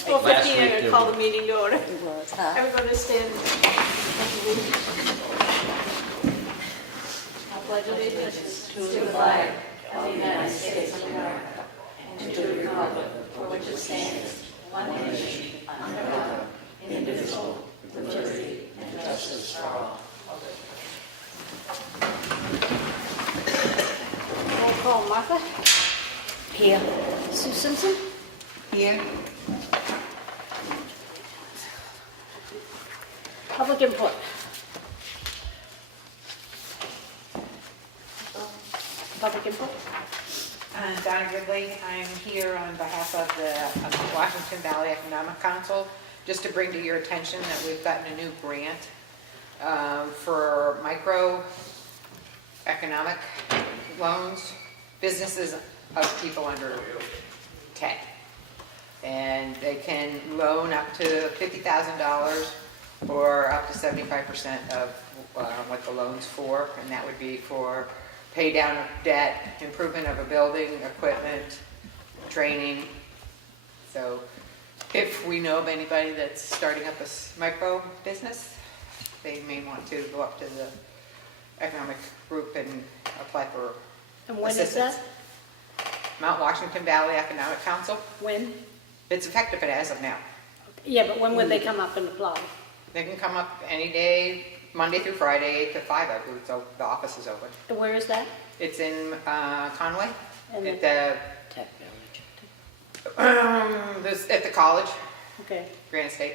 It's 4:15, I'm week gonna there call was- the meeting to order. It was, huh? Everybody stand. I pledge allegiance to the flag of the United States of America and to the republic for which it stands, one nation, under God, indivisible, with liberty and justice for all. Roll call, Martha. Here. Sue Simpson. Here. Public input. Public input. Donna Gridley, I'm here on behalf of the Washington Valley Economic Council, just to bring to your attention that we've gotten a new grant for micro economic loans, businesses of people under 10. And they can loan up to $50,000 or up to 75% of what the loan's for, and that would be for pay down of debt, improvement of a building, equipment, training. So if we know of anybody that's starting up a micro business, they may want to go up to the economic group and apply for And when is assistance. that? Mount Washington Valley Economic Council. When? It's effective as of now. Yeah, but when would they come up and apply? They can come up any day, Monday through Friday, 8 to 5, I believe, so the office is open. And where is that? It's in Conway, And at the, Tech Village. at the college, Okay. Granite State.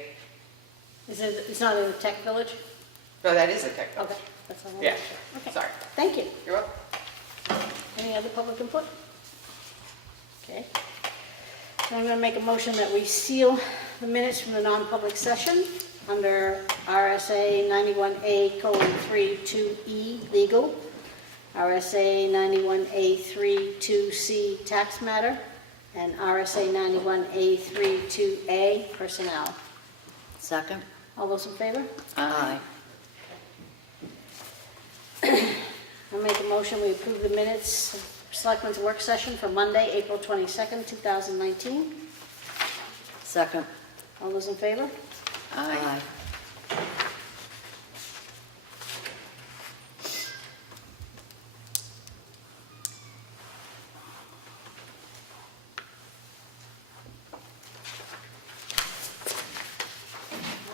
Is it, it's not in the tech village? No, that is a tech village. Okay, that's all. I Yeah, wanted to- Okay. sorry. Thank you. You're welcome. Any other public input? Okay. So I'm going to make a motion that we seal the minutes from the non-public session under RSA 91A:32E legal, RSA 91A:32C tax matter, and RSA 91A:32A personnel. Second? All those in favor? Aye. I'll make a motion, we approve the minutes of Selectmen's work session for Monday, April 22nd, 2019. Second? All those in favor? Aye.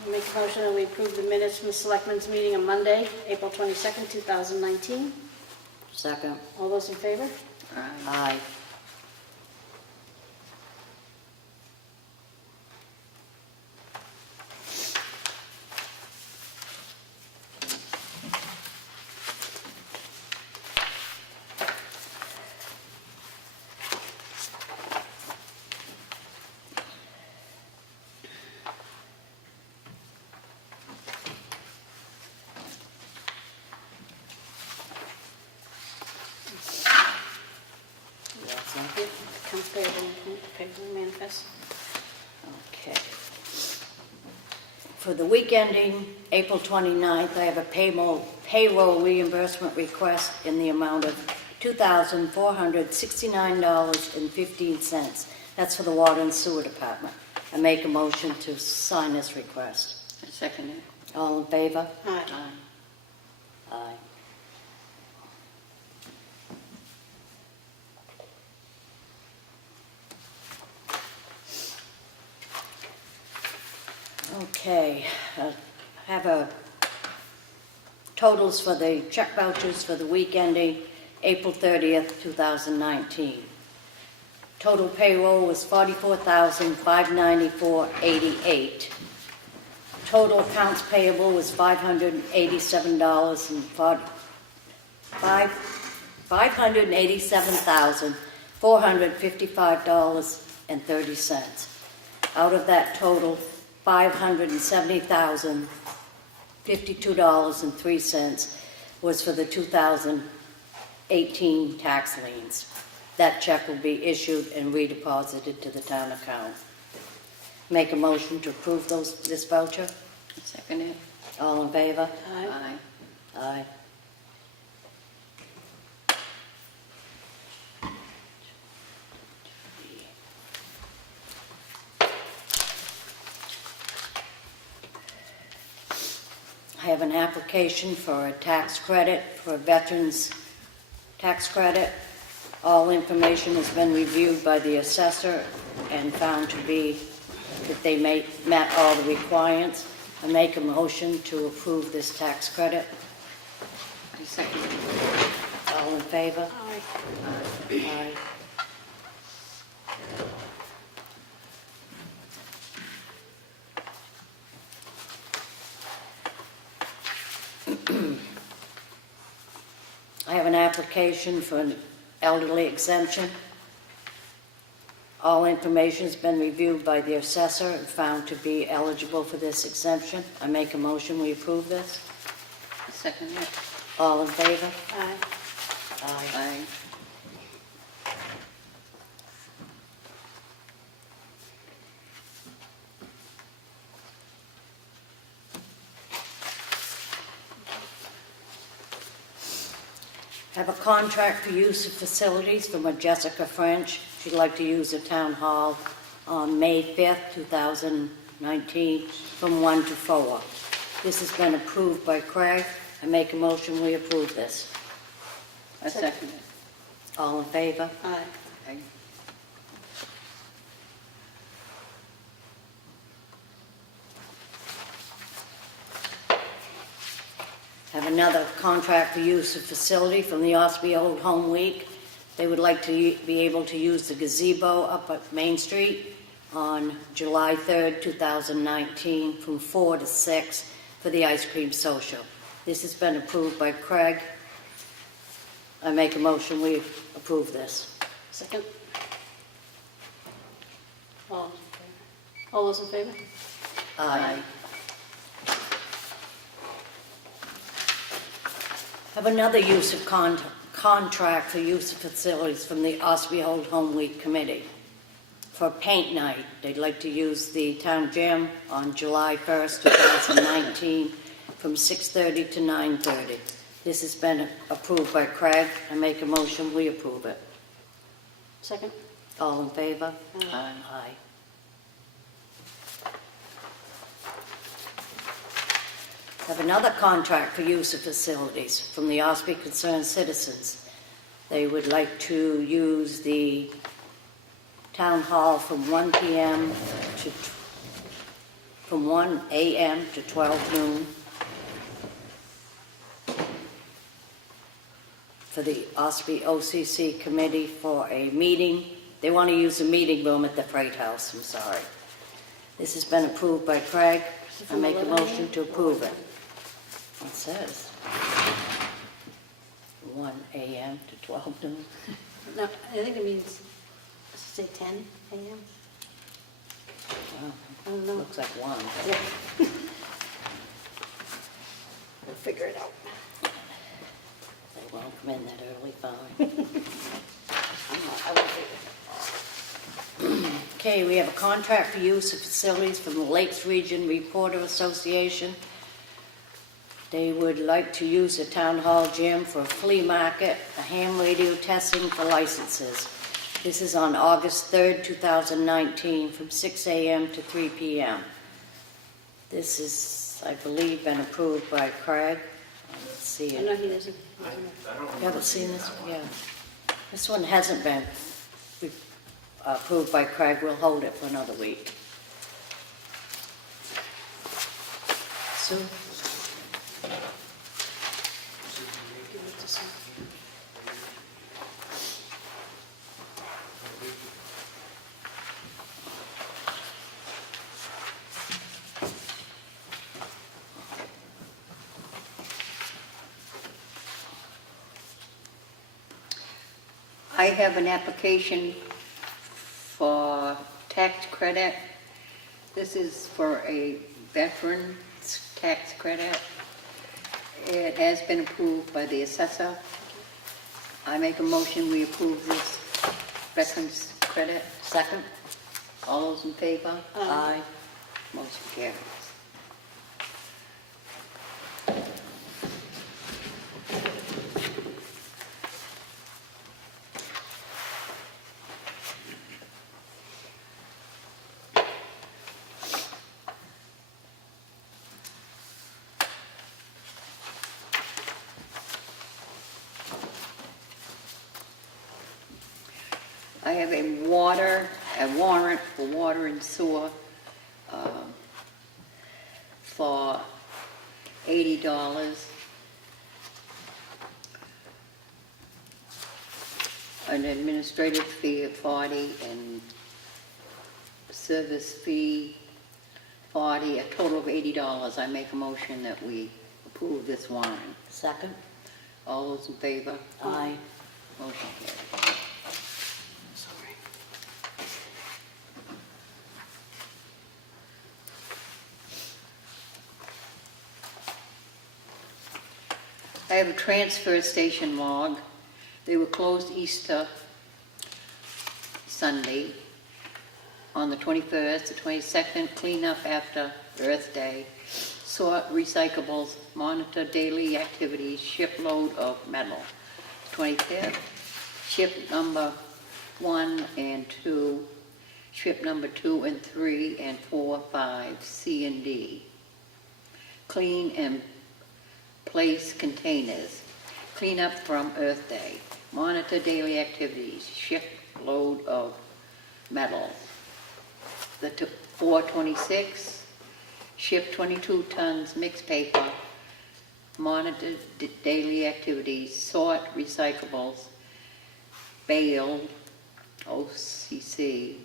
I'll make a motion that we approve the minutes from the Selectmen's meeting on Monday, April 22nd, 2019. Second? All those in favor? Aye. Accounts payable manifest. Okay. For the week ending April 29th, I have a payroll reimbursement request in the amount of $2,469.15. That's for the Water and Sewer Department. I make a motion to sign this request. Second it. All in favor? Aye. Aye. Okay, have a totals for the check vouchers for the week ending April 30th, 2019. Total payroll was $44,594.88. Total accounts payable was $587,455.30. Out of that total, $570,052.03 was for the 2018 tax liens. That check will be issued and redeposited to the town account. Make a motion to approve this voucher. Second it. All in favor? Aye. Aye. I have an application for a tax credit, for a veterans tax credit. All information has been reviewed by the assessor and found to be that they met all the requirements. I make a motion to approve this tax credit. I second it. All in favor? Aye. Aye. I have an application for an elderly exemption. All information has been reviewed by the assessor and found to be eligible for this exemption. I make a motion, we approve this. I second it. All in favor? Aye. Aye. I have a contract for use of facilities from a Jessica French. She'd like to use the town hall on May 5th, 2019, from 1 to 4. This has been approved by Craig. I make a motion, we approve this. I second it. All in favor? Aye. Aye. Have another contract for use of facility from the Ossipee Old Home Week. They would like to be able to use the gazebo up at Main Street on July 3rd, 2019, from 4 to 6 for the ice cream social. This has been approved by Craig. I make a motion, we approve this. Second. All those in favor? Aye. Have another use of contract for use of facilities from the Ossipee Old Home Week Committee for paint night. They'd like to use the town gym on July 1st, 2019 from 6:30 to 9:30. This has been approved by Craig. I make a motion, we approve it. Second. All in favor? Aye. Aye. Have another contract for use of facilities from the Ossipee Concerned Citizens. They would like to use the town hall from 1 p.m. to from 1 a.m. to 12 noon for the Ossipee OCC committee for a meeting. They want to use the meeting room at the Freight House, I'm sorry. This has been approved by Craig. I make a motion to approve it. It says 1 a.m. to 12 noon. No, I think it means, say 10 a.m.? Wow, I don't know. looks like 1. Yeah. We'll figure it out. They won't come in that early, fine. I will figure it out. Okay, we have a contract for use of facilities from the Lakes Region Reporter Association. They would like to use the town hall gym for a flea market, a ham radio testing for licenses. This is on August 3rd, 2019, from 6 a.m. to 3 p.m. This is, I believe, been approved by Craig. Let's see I know it. he doesn't. You haven't seen this? Yeah. This one hasn't been approved by Craig. We'll hold it for another week. Sue? I have an application for tax credit. This is for a veteran's tax credit. It has been approved by the assessor. I make a motion, we approve this veteran's credit. Second? All those in favor? Aye. Motion carries. I have a warrant for water and sewer for $80. An administrative fee of $40 and service fee $40, a total of $80. I make a motion that we approve this warrant. Second? All those in favor? Aye. Motion carries. Sorry. I have a transfer station log. They were closed Easter Sunday on the 21st, the 22nd, clean up after Earth Day, sort recyclables, monitor daily activities, ship load of metal. 25th, ship number 1 and 2, ship number 2 and 3 and 4, 5, C and D. Clean and place containers. Clean up from Earth Day. Monitor daily activities. Ship load of metal. The 426. Ship 22 tons mixed paper. Monitor daily activities. Sort recyclables. Bale. OCC.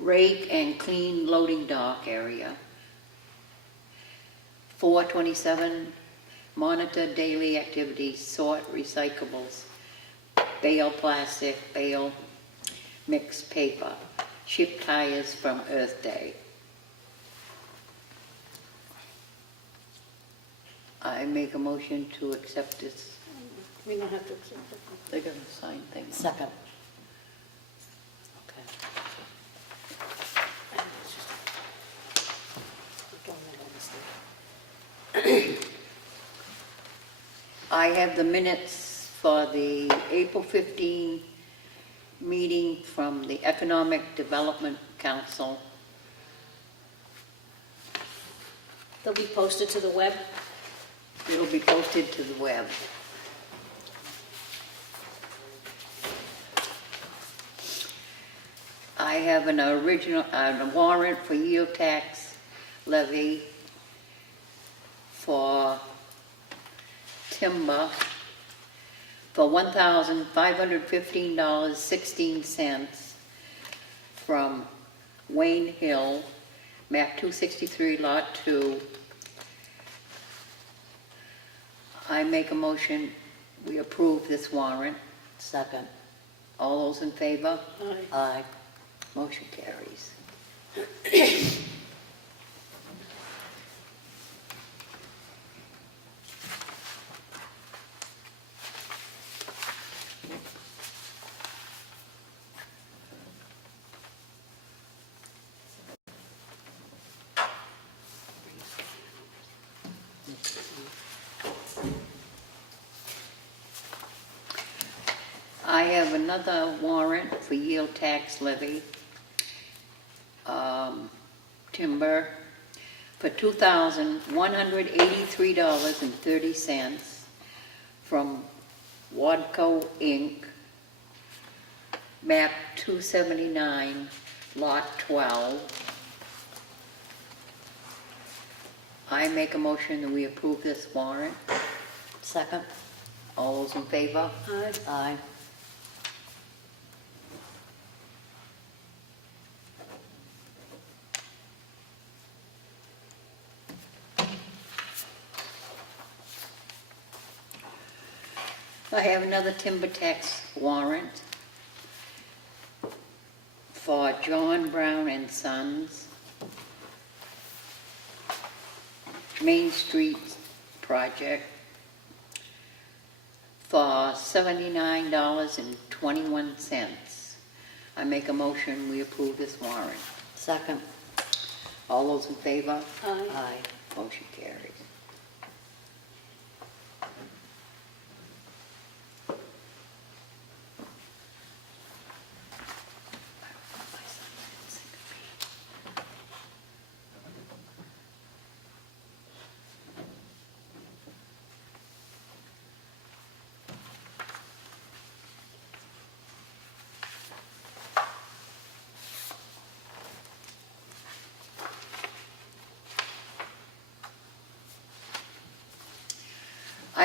Rake and clean loading dock area. 427, monitor daily activities, sort recyclables, bale plastic, bale mixed paper, ship tires from Earth Day. I make a motion to accept this. We don't have to accept it. They're gonna sign things. Second. Okay. I have the minutes for the April 15 meeting from the Economic Development Council. They'll be posted to the web. It'll be posted to the web. I have a warrant for yield tax levy for timber for $1,515.16 from Wayne Hill, map 263, lot 2. I make a motion, we approve this warrant. Second. All those in favor? Aye. Motion carries. I have another warrant for yield tax levy, timber, for $2,183.30 from Wadco Inc., map 279, lot 12. I make a motion that we approve this warrant. Second. All those in favor? Aye. Aye. I have another timber tax warrant for John Brown and Sons, Main Street project, for $79.21. I make a motion, we approve this warrant. Second. All those in favor? Aye. Aye. Motion carries.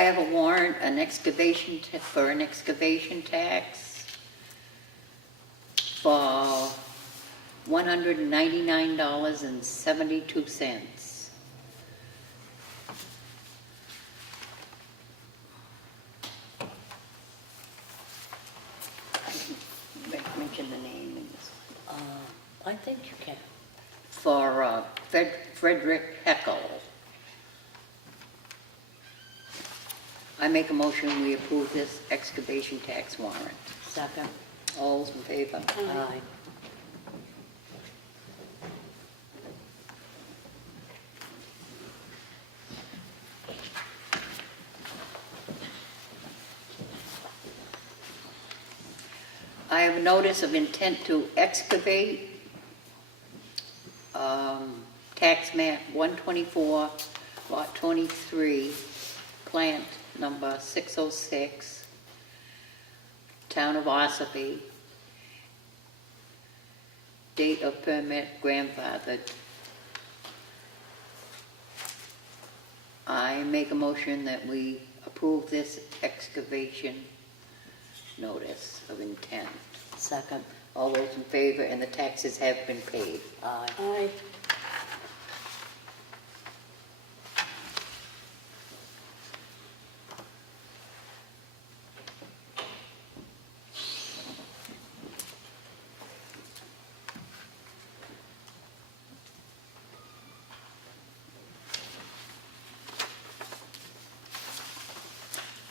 I have a warrant, for an excavation tax for $199.72. Mention the name in this. I think you can. For Frederick Heckel. I make a motion we approve this excavation tax warrant. Second. All those in favor? Aye. I have a notice of intent to excavate, tax map 124, lot 23, plant number 606, town of Ossipee, date of permit grandfathered. I make a motion that we approve this excavation notice of intent. Second. All those in favor, and the taxes have been paid. Aye. Aye.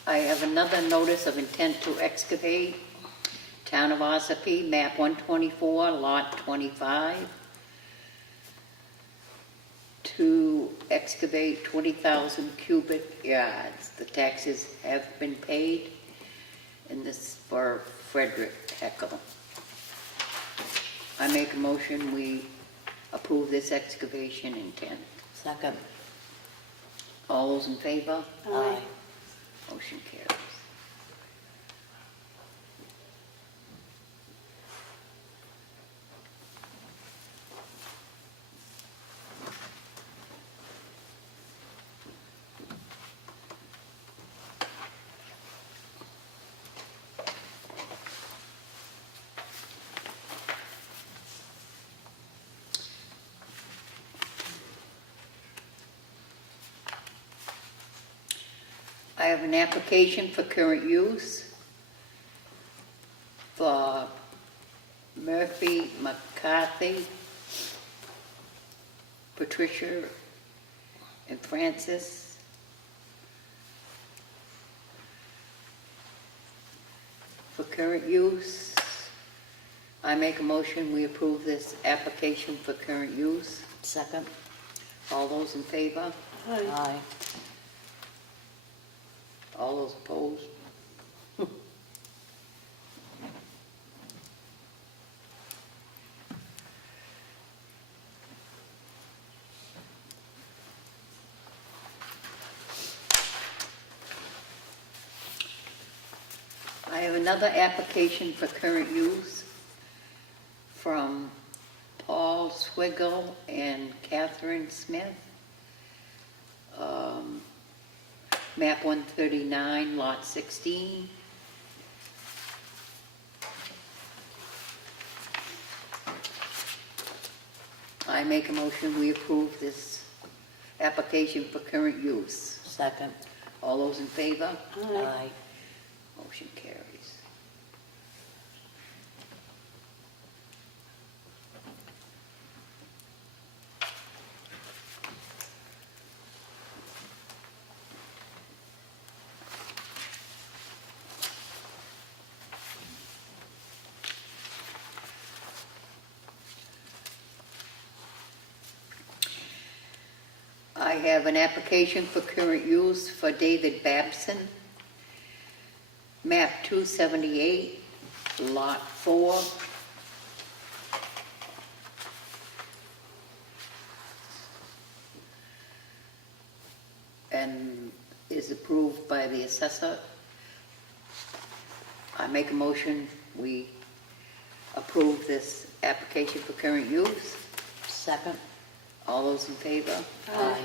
I have another notice of intent to excavate, town of Ossipee, map 124, lot 25, to excavate 20,000 cubic yards. The taxes have been paid, and this is for Frederick Heckel. I make a motion we approve this excavation intent. Second. All those in favor? Aye. Motion carries. I have an application for current use for Murphy, McCarthy, Patricia, and Francis. For current use, I make a motion we approve this application for current use. Second. All those in favor? Aye. All those opposed? I have another application for current use from Paul Swiggle and Catherine Smith. Map 139, lot 16. I make a motion we approve this application for current use. Second. All those in favor? Aye. Motion carries. I have an application for current use for David Babson, map 278, lot 4. And is approved by the assessor. I make a motion we approve this application for current use. Second. All those in favor? Aye.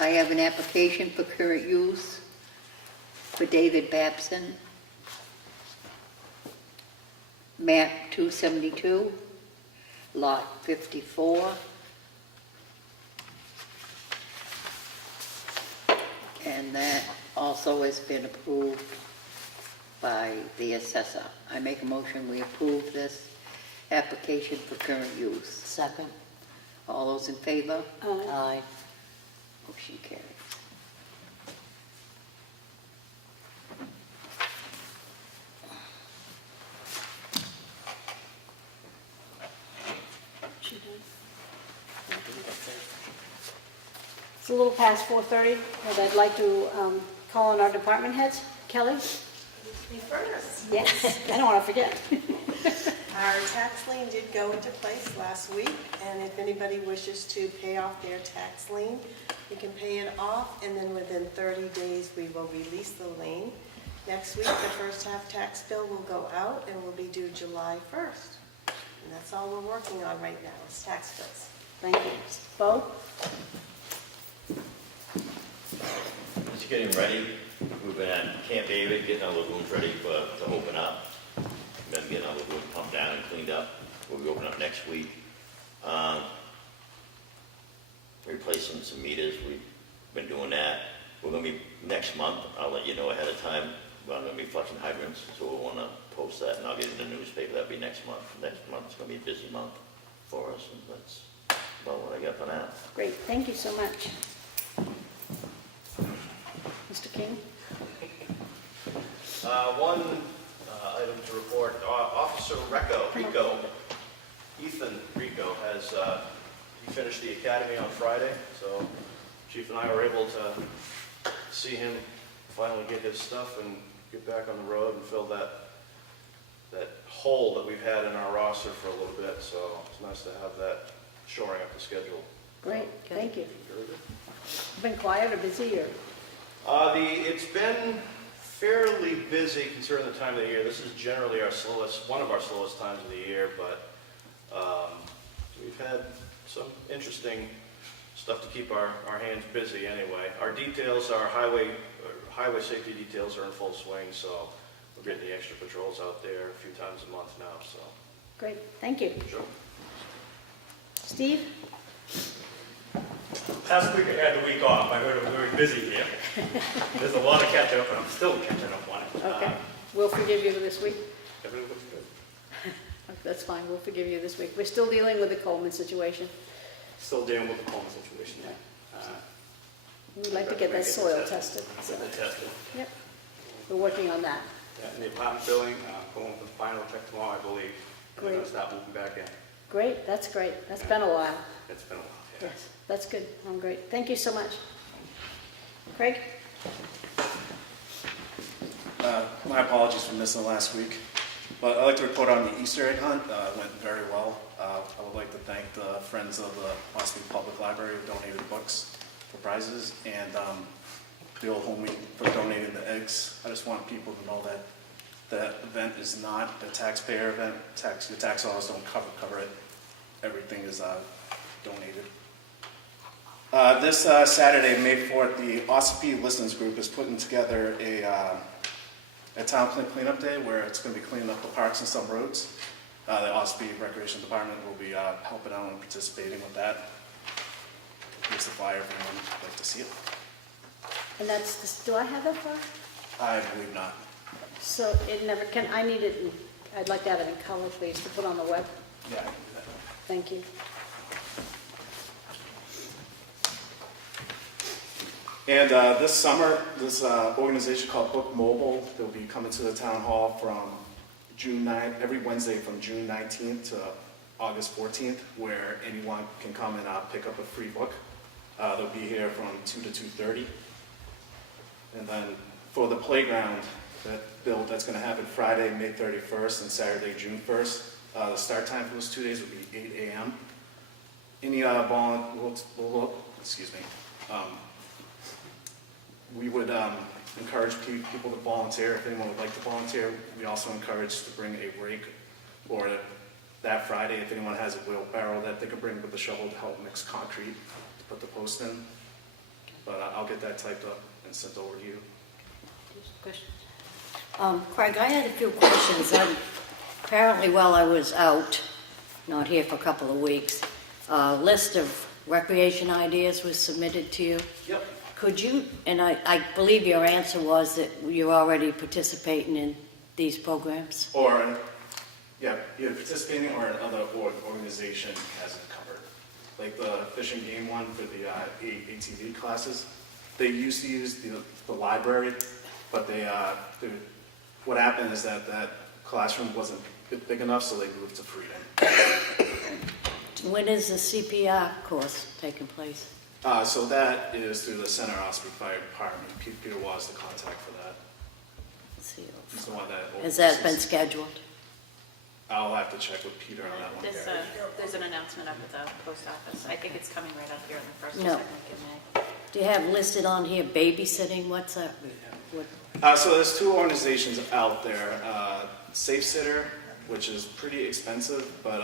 I have an application for current use for David Babson, map 272, lot 54. And that also has been approved by the assessor. I make a motion, we approve this application for current use. Second. All those in favor? Aye. Motion carries. It's a little past 4:30, and I'd like to call on our department heads. Kelly? Me first. Yes. I don't want to forget. Our tax lien did go into place last week, and if anybody wishes to pay off their tax lien, you can pay it off, and then within 30 days, we will release the lien. Next week, the first half tax bill will go out and will be due July 1st. And that's all we're working on right now, is tax bills. Thank you. Bo? Just getting ready. We've been at Camp David, getting our lagoons ready to open up. Then getting our lagoon pumped down and cleaned up. We'll be opening up next week. Replacing some meters. We've been doing that. We're going to be next month. I'll let you know ahead of time. I'm going to be flushing hydrants, so we'll want to post that, and I'll get it in the newspaper. That'll be next month. Next month's going to be a busy month for us, and that's about what I got for now. Great, thank you so much. Mr. King? One item to report, Officer Rico, Ethan Rico, has he finished the academy on Friday, so Chief and I were able to see him finally get his stuff and get back on the road and fill that hole that we've had in our roster for a little bit, so it's nice to have that shoring up the schedule. Great, thank you. Very good. Been quiet or busy, or? It's been fairly busy considering the time of the year. This is generally one of our slowest times of the year, but we've had some interesting stuff to keep our hands busy anyway. Our details, our highway safety details are in full swing, so we're getting the extra patrols out there a few times a month now, so. Great, thank you. Sure. Steve? Last week I had the week off. I heard it was very busy here. There's a lot of catch up, and I'm still catching up on it. Okay, we'll forgive you this week. Everything looks good. That's fine, we'll forgive you this week. We're still dealing with the Coleman situation. Still dealing with the Coleman situation. We'd like to get that soil tested. so. Get that tested. Yep, we're working on that. Yeah, and the apartment building, going for the final check tomorrow, I believe. And they're going to start moving back in. Great, that's great. That's been a while. It's been a while. Yeah. Yes, that's good. I'm great. Thank you so much. Craig? My apologies for missing last week, but I'd like to report on the Easter egg hunt. It went very well. I would like to thank the Friends of the Ossipee Public Library who donated books for prizes, and the old homie for donating the eggs. I just want people to know that that event is not a taxpayer event. Your tax dollars don't cover it. Everything is donated. This Saturday, May 4th, the Ossipee Listeners Group is putting together a town cleanup day where it's going to be cleaning up the parks and some roads. The Ossipee Recreation Department will be helping out and participating with that. Here's the flyer if anyone would like to see it. And that's, do I have that far? I believe not. So it never, I need it, I'd like to have it in color, please, to put on the web. Yeah, I can do that. Thank you. And this summer, this organization called Book Mobile, they'll be coming to the town hall from June 9th, every Wednesday from June 19th to August 14th, where anyone can come and pick up a free book. They'll be here from 2 to 2:30. And then for the playground, that's going to happen Friday, May 31st, and Saturday, June 1st. The start time for those 2 days would be 8 a.m. Any we would encourage people to volunteer. If anyone would like to volunteer, we also encourage to bring a rake, or that Friday, if anyone has a wheelbarrow that they could bring with the shovel to help mix concrete to put the post in. but I'll get that typed up and sent over to you. Questions? Craig, I had a few questions. Apparently while I was out, not here for a couple of weeks, a list of recreation ideas was submitted to you. Yep. Could you, and I believe your answer was that you're already participating in these programs? Or, yeah, either participating or another organization has it covered. Like the Fish and Game one for the ATV classes, they used to use the library, but what happened is that classroom wasn't big enough, so they moved to Freedom. When is the CPR course taking place? So that is through the Center Ossipee Fire Department. Peter was the contact for that. Let's see. He's the one that Has that been oversees. scheduled? I'll have to check with Peter on that one. There's an announcement up at the post office. I think it's coming right up here in the first or No. second week in May. Do you have listed on here babysitting? What's that? What? So there's two organizations out there. Safe Sitter, which is pretty expensive, but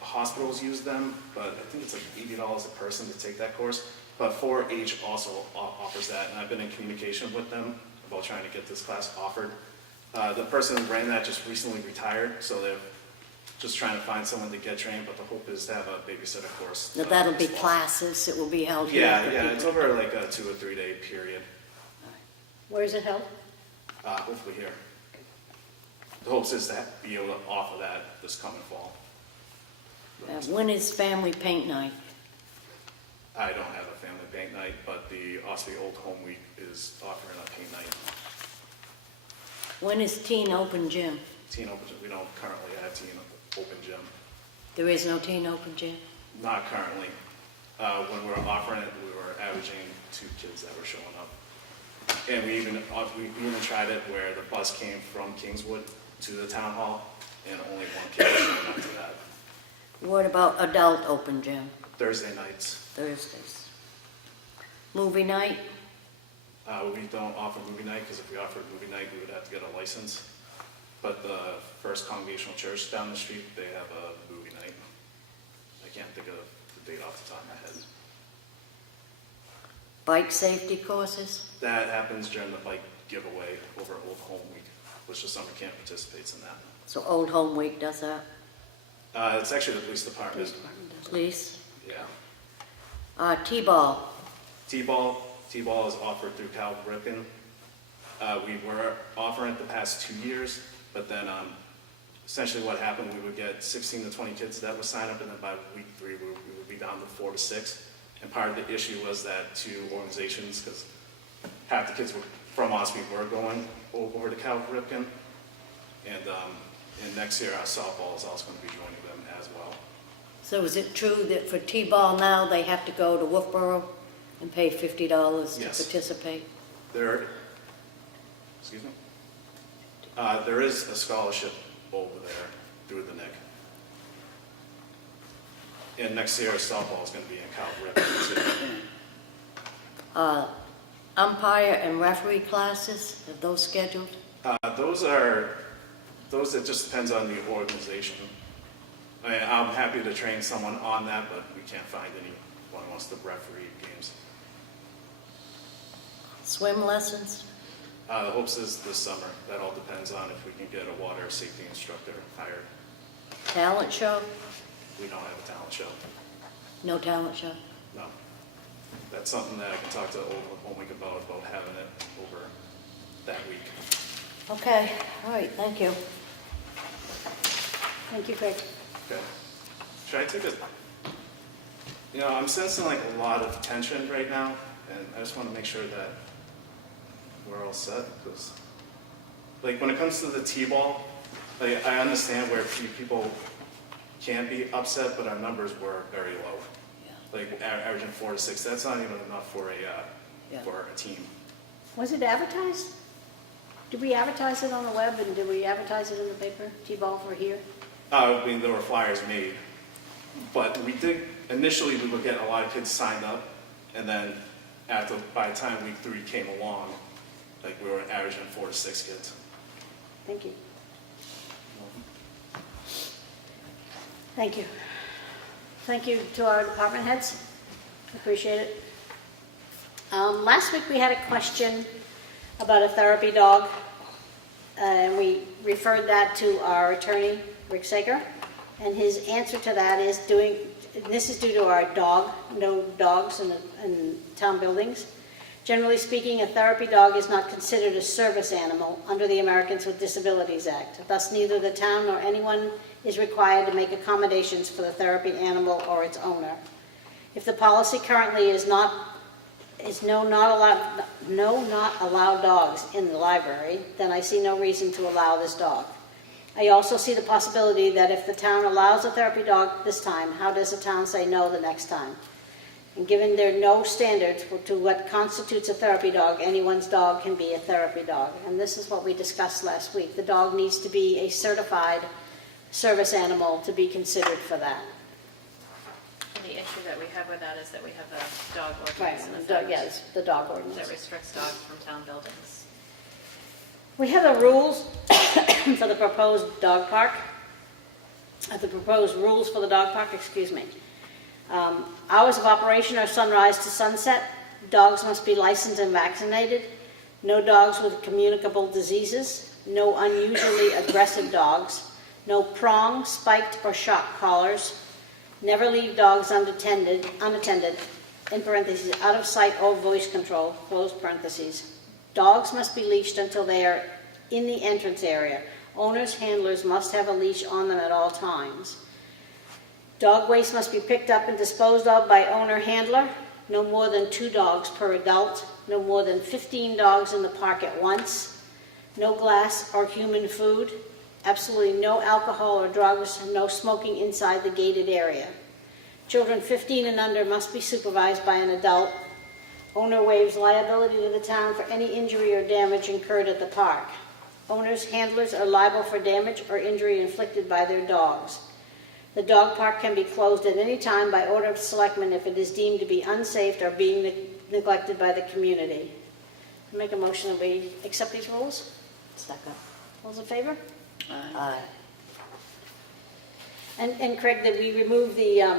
hospitals use them, but I think it's like $80 a person to take that course. But 4-H also offers that, and I've been in communication with them about trying to get this class offered. The person who ran that just recently retired, so they're just trying to find someone to get trained, but the hope is to have a babysitter course. Now, that'll be classes. It will be held here. Yeah, for yeah, people. it's over like a 2 or 3 day period. Where is it held? Hopefully here. The hopes is to be able to offer that this coming fall. When is family paint night? I don't have a family paint night, but the Ossipee Old Home Week is offering a paint night. When is teen open gym? Teen open gym, we don't currently have teen open gym. There is no teen open gym? Not currently. When we were offering it, we were averaging 2 kids that were showing up. And we even tried it where the bus came from Kingswood to the town hall, and only 1 kid was showing up to that. What about adult open gym? Thursday nights. Thursdays. Movie night? We don't offer movie night, because if we offered movie night, we would have to get a license. But the First Congregational Church down the street, they have a movie night. I can't think of the date off the top of my head. Bike safety courses? That happens during the bike giveaway over Old Home Week, which the summer camp participates in that. So Old Home Week does that? It's actually the police department. Police? Yeah. T-ball? T-ball is offered through Cal Ripken. We were offering it the past 2 years, but then essentially what happened, we would get 16 to 20 kids that would sign up, and then by week 3, we would be down to 4 to 6. And part of the issue was that 2 organizations, because half the kids from Ossipee were going over to Cal Ripken, and next year our softball is also going to be joining them as well. So is it true that for T-ball now, they have to go to Wolfboro and pay $50 to Yes. participate? Excuse me? There is a scholarship over there through the NIC. And next year softball is going to be in Cal Ripken too. Umpire and referee classes, are those scheduled? Those it just depends on the organization. I'm happy to train someone on that, but we can't find anyone who wants to referee games. Swim lessons? The hopes is this summer. That all depends on if we can get a water safety instructor hired. Talent show? We don't have a talent show. No talent show? No. That's something that I can talk to Old Home Week about having it over that week. Okay, all right, thank you. Thank you, Craig. Okay. Should I take a... I'm sensing like a lot of tension right now, and I just want to make sure that we're all set, because like when it comes to the T-ball, like, I understand where people can be upset, but our numbers were very low. Like averaging 4 to 6, that's not even enough for a team. Was it advertised? Did we advertise it on the web, and did we advertise it in the paper, T-ball for here? There were flyers made, but initially we would get a lot of kids signed up, and then by the time week 3 came along, like we were averaging 4 to 6 kids. Thank you. Thank you. Thank you to our department heads. Appreciate it. Last week we had a question about a therapy dog, and we referred that to our attorney, Rick Sager, and his answer to that is this is due to our no dogs in town buildings. Generally speaking, a therapy dog is not considered a service animal under the Americans with Disabilities Act. Thus, neither the town nor anyone is required to make accommodations for the therapy animal or its owner. If the policy currently is not allow dogs in the library, then I see no reason to allow this dog. I also see the possibility that if the town allows a therapy dog this time, how does the town say no the next time? And given there are no standards to what constitutes a therapy dog, anyone's dog can be a therapy dog. And this is what we discussed last week. The dog needs to be a certified service animal to be considered for that. The issue that we have with that is that we have a dog Right, ordinance in effect yes, the dog ordinance. that restricts dogs from town buildings. We have the rules for the proposed dog park, the proposed rules for the dog park, excuse me. Hours of operation are sunrise to sunset. Dogs must be licensed and vaccinated. No dogs with communicable diseases. No unusually aggressive dogs. No prong, spiked, or shock collars. Never leave dogs unattended, in parentheses, out of sight or voice control, close parentheses. Dogs must be leashed until they are in the entrance area. Owners, handlers must have a leash on them at all times. Dog waste must be picked up and disposed of by owner handler. No more than 2 dogs per adult. No more than 15 dogs in the park at once. No glass or human food. Absolutely no alcohol or drugs. No smoking inside the gated area. Children 15 and under must be supervised by an adult. Owner waives liability to the town for any injury or damage incurred at the park. Owners, handlers are liable for damage or injury inflicted by their dogs. The dog park can be closed at any time by order of selectmen if it is deemed to be unsafe or being neglected by the community. I make a motion that we accept these rules. Second. All those in favor? Aye. And Craig, that we remove the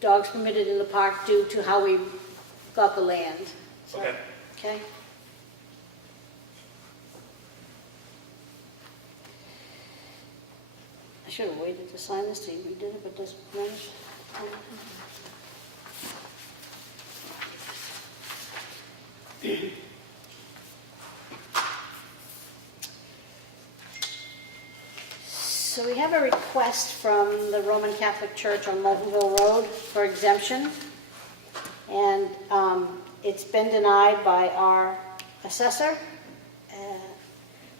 dogs permitted in the park due to how we got the land. So, Okay. Okay? I should have waited to sign this till you redid it, but doesn't matter. So we have a request from the Roman Catholic Church on Moltenville Road for exemption. And it's been denied by our assessor.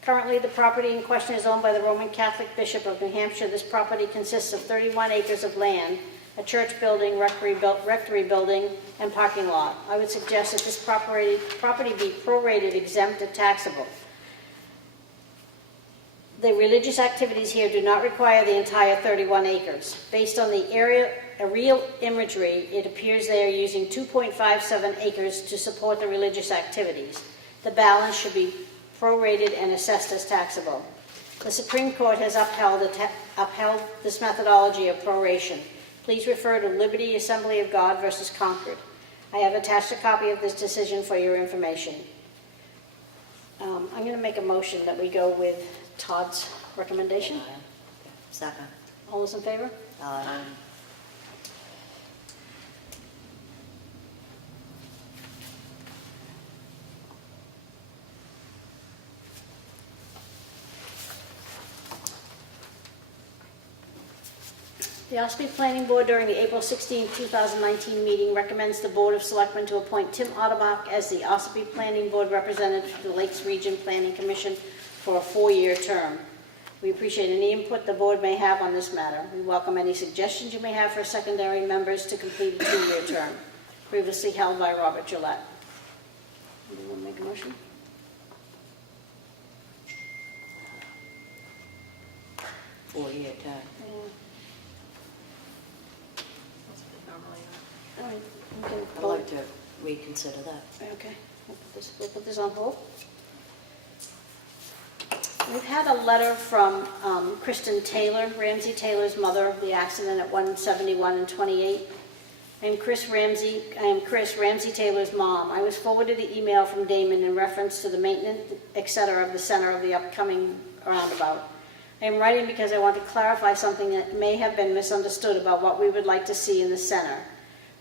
Currently, the property in question is owned by the Roman Catholic Bishop of New Hampshire. This property consists of 31 acres of land, a church building, rectory building, and parking lot. I would suggest that this property be prorated, exempt, and taxable. The religious activities here do not require the entire 31 acres. Based on the aerial imagery, it appears they are using 2.57 acres to support the religious activities. The balance should be prorated and assessed as taxable. The Supreme Court has upheld this methodology of proration. Please refer to Liberty Assembly of God versus Concord. I have attached a copy of this decision for your information. I'm going to make a motion that we go with Todd's recommendation. Second. All those in favor? Aye. The Ossipee Planning Board during the April 16, 2019 meeting recommends the Board of Selectmen to appoint Tim Otterbach as the Ossipee Planning Board representative to the Lakes Region Planning Commission for a 4-year term. We appreciate any input the board may have on this matter. We welcome any suggestions you may have for secondary members to complete a 2-year term, previously held by Robert Gillette. Anyone make a motion? Four-year term. That's what they normally are. All right, we can I'd vote. like to reconsider that. Okay, we'll put this on hold. We've had a letter from Kristen Taylor, Ramsey Taylor's mother of the accident at 171 and 28. I am Chris, Ramsey Taylor's mom. I was forwarded the email from Damon in reference to the maintenance, etc. of the center of the upcoming roundabout. I am writing because I want to clarify something that may have been misunderstood about what we would like to see in the center.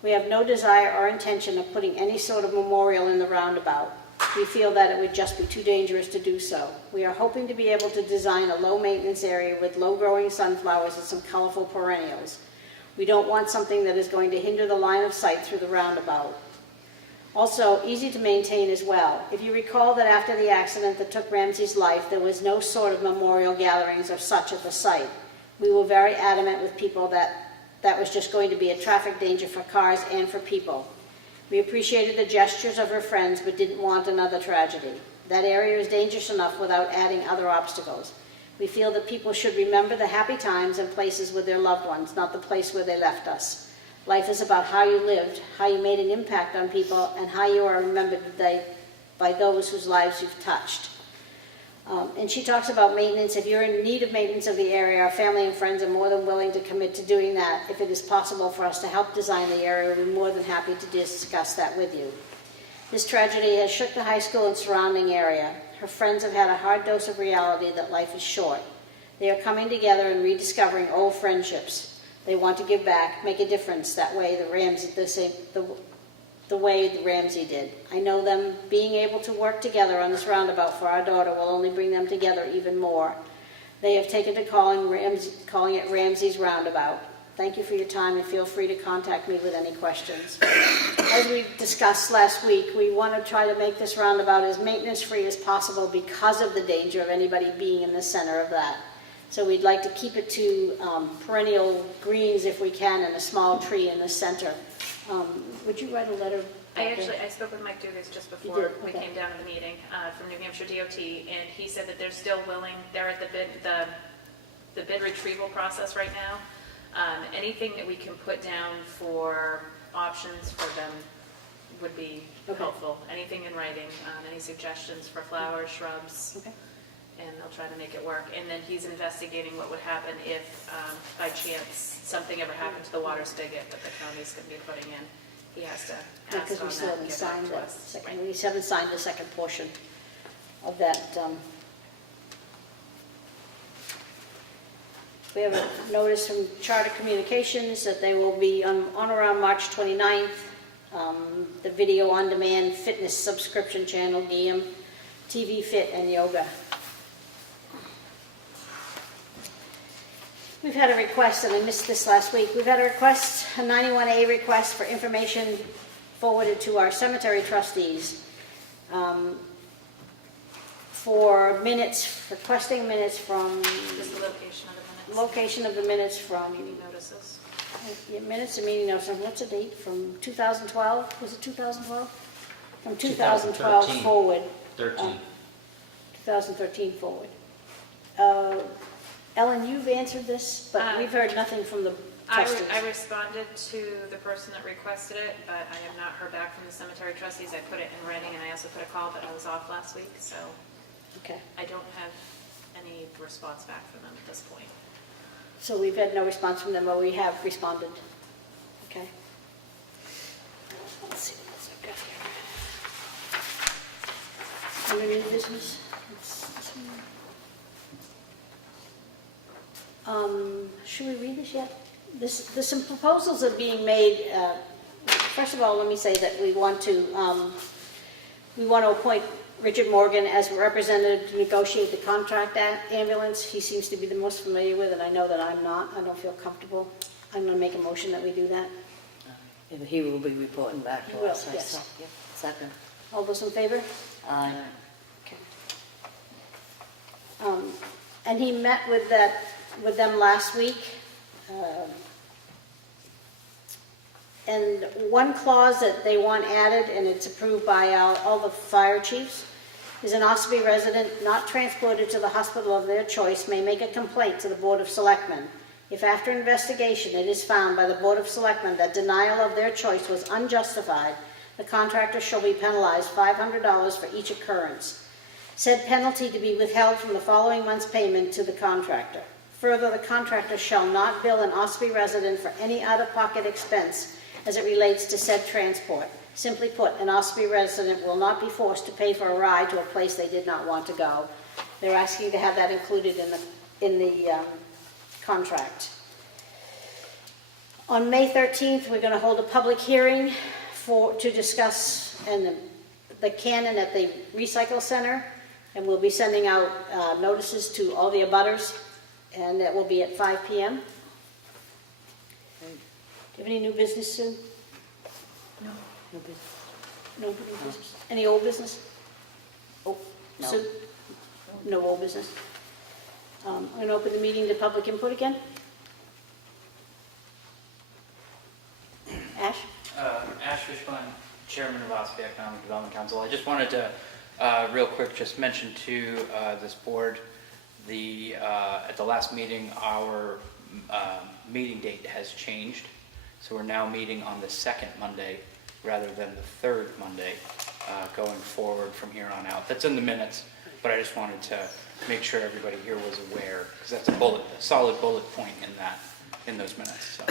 We have no desire or intention of putting any sort of memorial in the roundabout. We feel that it would just be too dangerous to do so. We are hoping to be able to design a low-maintenance area with low-growing sunflowers and some colorful perennials. We don't want something that is going to hinder the line of sight through the roundabout. Also, easy to maintain as well. If you recall that after the accident that took Ramsey's life, there was no sort of memorial gatherings or such at the site. We were very adamant with people that was just going to be a traffic danger for cars and for people. We appreciated the gestures of her friends, but didn't want another tragedy. That area is dangerous enough without adding other obstacles. We feel that people should remember the happy times and places with their loved ones, not the place where they left us. Life is about how you lived, how you made an impact on people, and how you are remembered by those whose lives you've touched. And she talks about maintenance. If you're in need of maintenance of the area, our family and friends are more than willing to commit to doing that. If it is possible for us to help design the area, we're more than happy to discuss that with you. This tragedy has shook the high school and surrounding area. Her friends have had a hard dose of reality that life is short. They are coming together and rediscovering old friendships. They want to give back, make a difference that way the way the Ramsey did. I know them being able to work together on this roundabout for our daughter will only bring them together even more. They have taken to calling it Ramsey's Roundabout. Thank you for your time, and feel free to contact me with any questions. As we discussed last week, we want to try to make this roundabout as maintenance-free as possible because of the danger of anybody being in the center of that. So we'd like to keep it to perennial greens if we can, and a small tree in the center. Would you write a letter? I spoke with Mike Dugas just before did? we Okay. came down to the meeting from New Hampshire DOT, and he said that they're still willing, they're at the bid retrieval process right now. Anything that we can put down for options for them would be helpful. Anything in writing, any suggestions for flowers, shrubs, Okay. and they'll try to make it work. And then he's investigating what would happen if, by chance, something ever happened to the water spigot that the county's going to be putting in. He has to ask Because on we still that and haven't get back signed to that us. second, Right. we haven't signed the second portion of that. We have a notice from Charter Communications that they will be on around March 29th. The video on demand fitness subscription channel, DM, TV Fit and Yoga. We've had a request, and I missed this last week. We've had a request, a 91A request for information forwarded to our cemetery trustees for minutes, requesting minutes from, Just the location of the minutes. location of the minutes from, Meeting notices. minutes and meeting notes, what's the date, from 2012? Was it 2012? From 2012 2013. forward. 13. 2013 forward. Ellen, you've answered this, but we've heard nothing from the trustees. I responded to the person that requested it, but I have not heard back from the cemetery trustees. I put it in writing, and I also put a call, but I was off last week, so Okay, I don't have any response back from them at this point. so we've had no response from them, but we have responded. Okay. Let's see what else I've got here. Under new business? Should we read this yet? There's some proposals that are being made. First of all, let me say that we want to appoint Richard Morgan as representative to negotiate the contract ambulance. He seems to be the most familiar with it. I know that I'm not. I don't feel comfortable. I'm going to make a motion that we do that. He will be reporting back to He will, us. I yes. saw. Yep. Second. All those in favor? Aye. Okay. And he met with them last week. And one clause that they want added, and it's approved by all the fire chiefs, is an Ossipee resident not transported to the hospital of their choice may make a complaint to the Board of Selectmen. If after investigation it is found by the Board of Selectmen that denial of their choice was unjustified, the contractor shall be penalized $500 for each occurrence. Said penalty to be withheld from the following month's payment to the contractor. Further, the contractor shall not bill an Ossipee resident for any out-of-pocket expense as it relates to said transport. Simply put, an Ossipee resident will not be forced to pay for a ride to a place they did not want to go. They're asking to have that included in the contract. On May 13th, we're going to hold a public hearing to discuss the cannon at the recycle center, and we'll be sending out notices to all the abutters, and that will be at 5 p.m. Do you have any new business, Sue? No business. No new business? Any old business? Oh, No. Sue? No old business? I'm going to open the meeting to public input again. Ash? Ash Fishbone, Chairman of Ossipee Economic Development Council. I just wanted to, real quick, just mention to this board, at the last meeting, our meeting date has changed. So we're now meeting on the second Monday rather than the third Monday going forward from here on out. That's in the minutes, but I just wanted to make sure everybody here was aware, because that's a solid bullet point in those minutes. So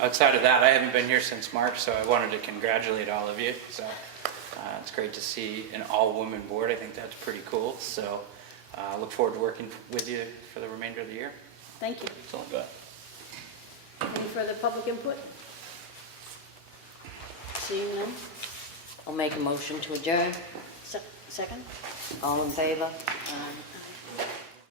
outside of that, I haven't been here since March, so I wanted to congratulate all of you. So it's great to see an all-woman board. I think that's pretty cool. So I look forward to working with you for the remainder of the year. Thank you. That's all I've got. Any further public input? Seeing none? I'll make a motion to adjourn. Second? All in favor? Aye.